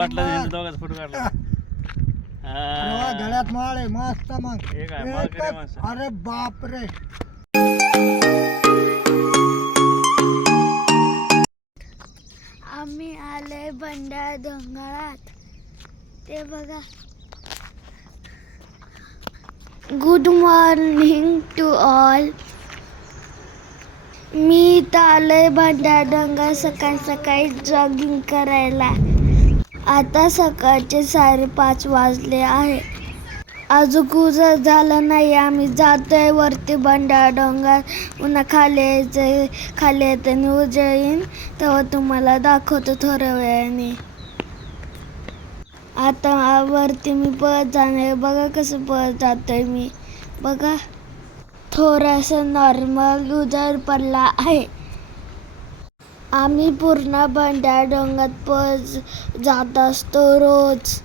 वाटलं त्यांनी दोघांचा फोटो काढला. अरे वा, हा. गळ्यात माळ आहे मस्त मग. एकच- माणसं. अरे बाप रे आम्ही आले बंडाळ डोंगरात. ते बघा. गुड मॉर्निंग टू ऑल मी इथं आलोय बंडाळ डोंगर सकाळी सकाळी जॉगिंग करायला. आता सकाळचे साडेपाच वाजले आहे. अजूक गुजर झालं नाही आम्ही जातोय वरती बंडा डोंगर. पुन्हा खाली यायचं खाली येताना उजळ येईन तेव्हा तुम्हाला दाखवतो थोड्या वेळाने. आता वरती मी पळत जाणार बघा कसं पळत जातोय मी. बघा. थोडंसं नॉर्मल उजळ पडला आहे. आम्ही पूर्ण भंडार डोंगरात पज जात असतो रोज.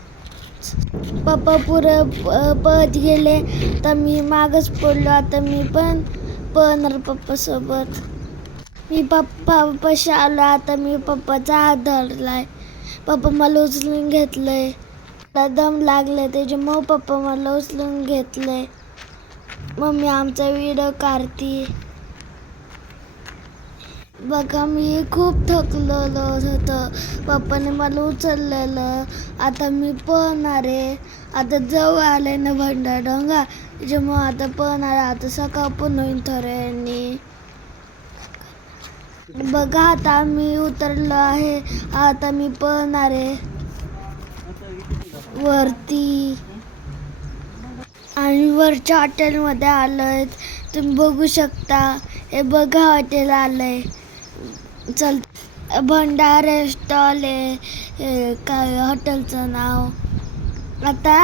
पप्पा पुरं प- पळत गेले तर मी मागच पडलो. आता मी पण पळणार पप्पासोबत. मी पप्पा पशी आलो. आता मी पप्पाचा हात धरलाय. पप्पा मला उचलून घेतलंय. मला दम लागले त्याच्यामुळं पप्पा मला उचलून घेतलंय. मम्मी आमचा व्हिडिओ काढती बघा मी खूप थकलेलो होतं. पप्पाने मला उचललेलं. आता मी पळणार आहे. आता जवळ आले ना भंडार डोंगा मग आता पळणार आता सकाळ पण होईन थोड्यांनी. बघा आता मी उतरलो आहे. आता मी पळणार आहे. वरती. आणि वरच्या हॉटेलमध्ये आलोय. तुम्ही बघू शकता. हे बघा हॉटेल आलंय. चल भंडार स्टॉल आहे काय हॉटेलचं नाव. आता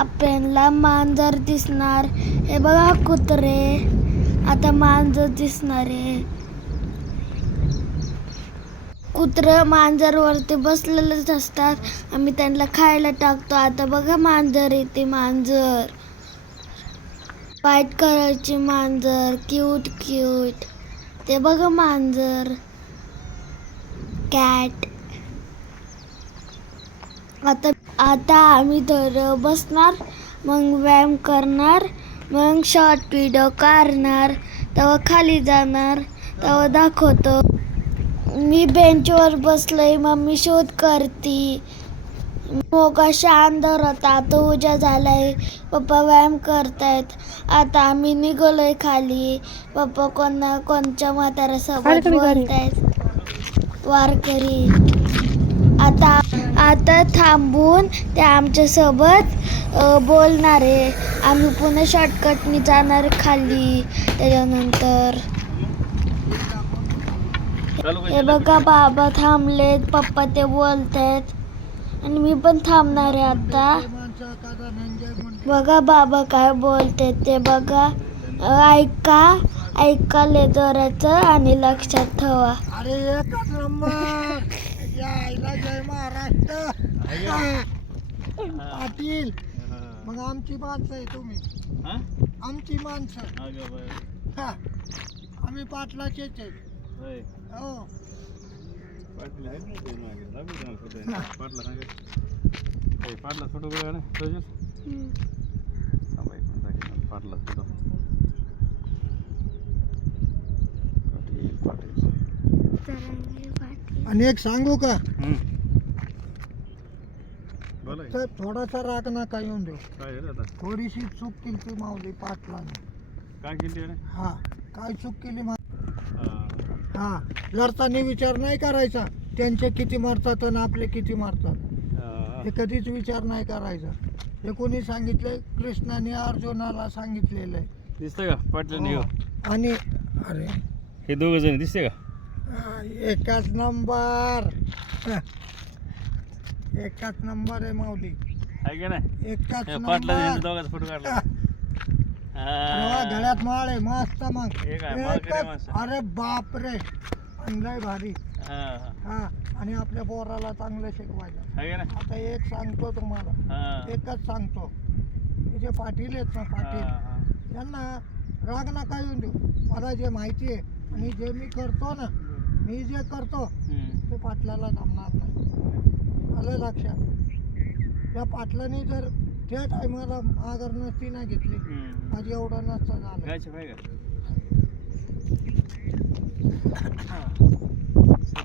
आपल्याला मांजर दिसणार. हे बघा कुत्रे. आता मांजर दिसणार आहे. कुत्र मांजरवरती बसलेलेच असतात. आम्ही त्यांना खायला टाकतो. आता बघा मांजर येते मांजर. व्हाईट कलरची मांजर क्यूट क्यूट ते बघा मांजर. कॅट आता आता आम्ही तर बसणार मग व्यायाम करणार मग शॉर्ट व्हिडिओ काढणार तेव्हा खाली जाणार तेव्हा दाखवतो. मी बेंचवर बसलोय मम्मी शोध करती. मोगा शांत होता आता उजा झालाय पप्पा व्यायाम करतायत. आता आम्ही निघालोय खाली पप्पा कोणा कोणच्या म्हाताऱ्यासोबत बोलतायत. वारकरी आता आता थांबून ते आमच्यासोबत बोलणार आहे. आम्ही पुन्हा शॉर्टकटनी जाणार खाली. त्याच्यानंतर हे बघा बाबा थांबलेत. पप्पा ते बोलतायत. आणि मी पण थांबणार आहे आता. बघा बाबा काय बोलते ते बघा. ऐका. ऐका लेदोराचं आणि लक्षात ठेवा अरे एकच नंबर आईला जय महाराष्ट्र पाटील मग आमची माणसं आहे तुम्ही हा? आमची माणसं अगं बाई. हा. आम्ही पाटलाचेच आहे होय. हो पाटील ना ते मागे. पाटला सांगा. हे पाटला. थांबा एक मिनिट फोटो पाटील पाटील आणि एक सांगू का. तर थोडासा राग येऊन देऊ. काय रे आता? थोडीशी चूक केली ती माऊली पाटलाने. काय केली रे? हा काय चूक केली मा हा. हा लढताना विचार नाही करायचा. त्यांचे किती मारतात आणि आपले किती मारतात. हा. हे कधीच विचार नाही करायचा. हे कोणी सांगितलंय कृष्णाने अर्जुनाला सांगितलेलं आहे. दिसतंय का? पाटील हो. आणि अरे. हे दोघ जण दिसते का? एकाच नंबर. एकाच नंबर आहे माऊली. आहे का नाही? एकाच हे पाटला दोघांचा फोटो काढला. अरे वा. गळ्यात माळ आहे मस्त मग. हे काय, माळकरी एकच- माणसं. अरे बाप रे लय भारी. हा, हा. हा आणि आपल्या पोराला चांगलं शिकवायचं. आहे का नाही? आता एक सांगतो तुम्हाला. हा. एकच सांगतो. हे जे पाटील आहेत ना हा, पाटील हा. यांना राग नका येऊन देऊ. मला जे माहिती आहे आणि जे मी करतो ना मी जे करतो. ते पाटलाला जमणार नाही आलं लक्षात या पाटलाने जर त्या टायमाला माघार नसती ना घेतली. आज एवढा नसता झाला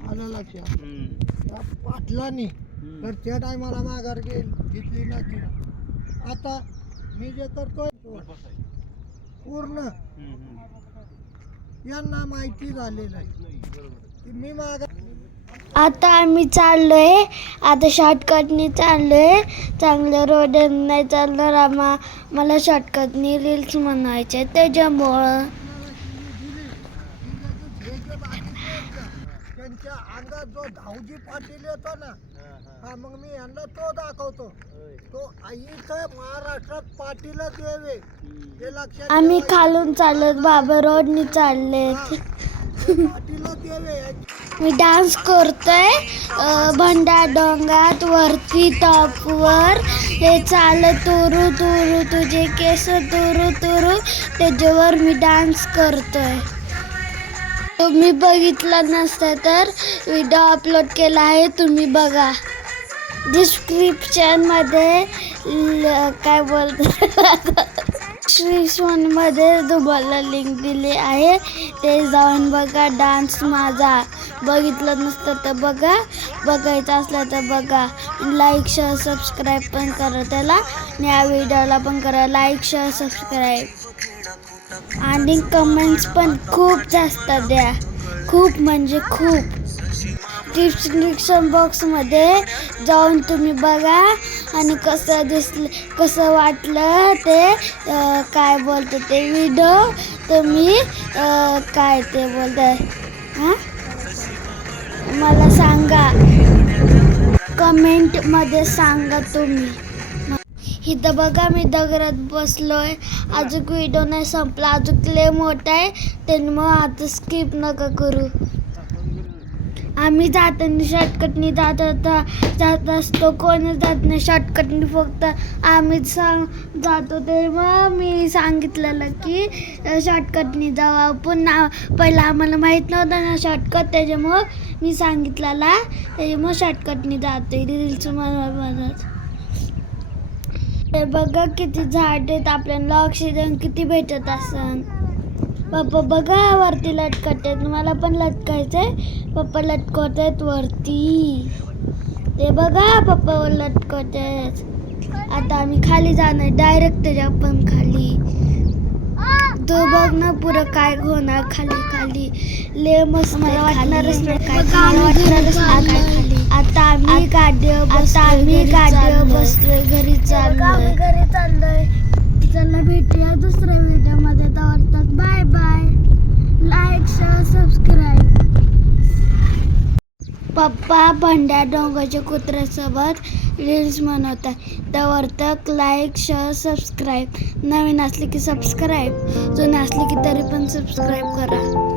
आलं लक्षात हम्म. या पाटलाने. तर त्या टायमाला माघार घेतली नसती ना आता मी जे करतोय पूर्ण. यांना माहिती झालेलं आहे आता आम्ही चाललोय आता शॉर्टकटने चाललोय चांगलं रोड नाही चालणार आम्हा मला शॉर्टकटने रील्स बनवायचे त्याच्यामुळं त्यांच्या अंगात जो धावजी पाटील येतो ना हा, मग मी यांना तो दाखवतो. तो इथं महाराष्ट्रात पाटीलच येवे. हे लक्षात आम्ही ठेवायचं. खालून चालत बाबा रोडने चालले हा, मी डान्स करतोय. भंडा डोंगात वरती टॉपवर. हे चालत तुरू तुरू तुझे केस तुरू तुरू. त्याच्यावर मी डान्स करतोय. तुम्ही बघितला नसता तर व्हिडिओ अपलोड केला आहे तुम्ही बघा. डिस्क्रिप्शनमध्ये काय बोलतो मध्ये तुम्हाला लिंक दिली आहे. ते जाऊन बघा डान्स माझा. बघितलं नसतं तर बघा. बघायचं असलं तर बघा. लाईक शेअर सबस्क्राईब पण करा त्याला. आणि या व्हिडिओला पण करा. लाईक शेअर सबस्क्राईब आणि कमेंट्स पण खूप जास्त द्या. खूप म्हणजे खूप. डिस्क्रिप्शन बॉक्समध्ये जाऊन तुम्ही बघा आणि कसं दिसलं कसं वाटलं ते काय बोलतं ते व्हिडिओ तुम्ही काय ते बोलताय हां? मला सांगा. कमेंटमध्ये सांगा तुम्ही. इथं बघा मी दगडात बसलो आहे अजून व्हिडिओ नाही संपला. अजून लय मोठा आहे. त्यांनी मग आता स्किप नका करू. आम्ही जाताना शॉर्टकटनी जात होता. जात असतो कोणच जात नाही. शॉर्टकटनी फक्त आम्हीच सांग जातो होते. मग मी सांगितलेलं की शॉर्टकटनी जावा. पुन्हा पहिला आम्हाला माहीत नव्हतं ना शॉर्टकट त्याच्यामुळं मी सांगितलेला. त्याच्यामुळं शॉर्टकटनी जातो रील्स म्हणत बनवत हे बघा किती झाड आहेत आपल्याला. ऑक्सिजन किती भेटत असं पप्पा बघा वरती लटकत मला पण लटकायचंय. पप्पा लटकत आहेत वरती. ते बघा पप्पा लटकत आहेत आता आम्ही खाली जाणार. डायरेक्ट त्याच्या पण खाली. तो बघ ना पुरं काय होणार खाली खाली. ले मस्त मला वाटणारच नाही. आता आम्ही गाडीवर आता आम्ही गाडीवर बसलोय घरी चाललोय. घरी चाललोय. चला भेटूया दुसऱ्या व्हिडिओमध्ये. तवर bye bye. Like share subscribe पप्पा भंड्या डोंगाच्या कुत्र्यासोबत रील्स बनवतात. तर तक लाईक शेअर सबस्क्राईब नवीन असले की सबस्क्राईब जुने असले की तरी पण सबस्क्राईब करा.